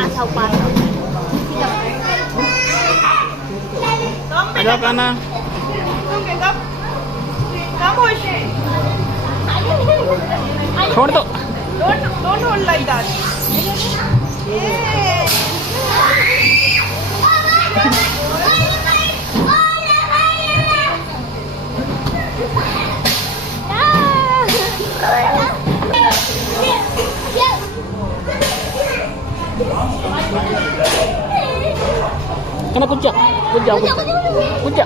पास आओ पास आओ। आजा काना। छोड़ दो। Don't hold like that. काना कुछ जा कुछ जा कुछ जा।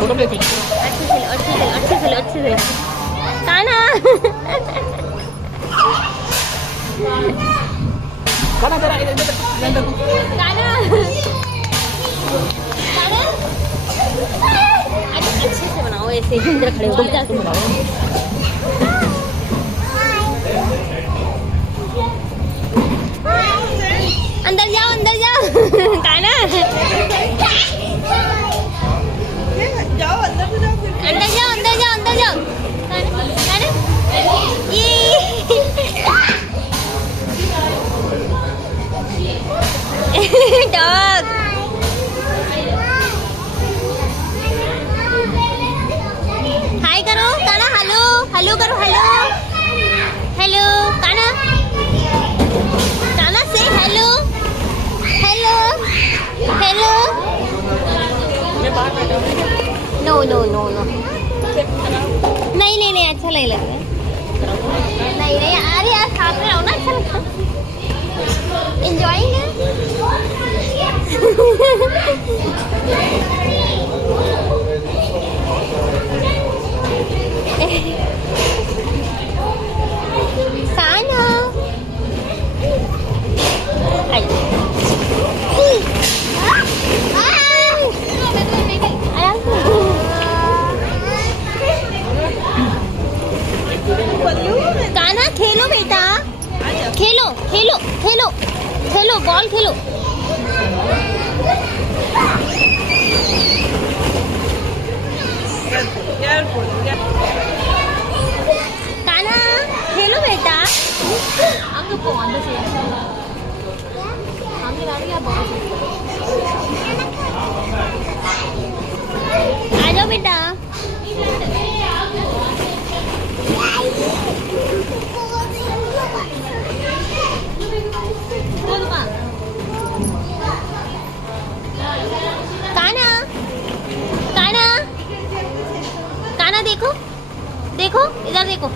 फोटो ले अच्छे से काना काना जरा इधर काना काना अच्छे से बनाओ ऐसे ही इधर खड़े हो जाओ। तुम बनाओ अंदर जाओ काना जाओ अंदर से जाओ फिर। अंदर जाओ काना ये डॉग हाय करो काना हेलो करो हेलो काना से हेलो नो नहीं अच्छा नहीं लग रहा है। नहीं अरे यार साथ में रहो ना अच्छा लगता है। एंजॉयिंग साना काना खेलो बेटा खेलो बॉल खेलो। काना खेलो बेटा। हम लोग को अंदर से हम गाड़ी या बहुत आ जाओ बेटा। काना देखो इधर देखो।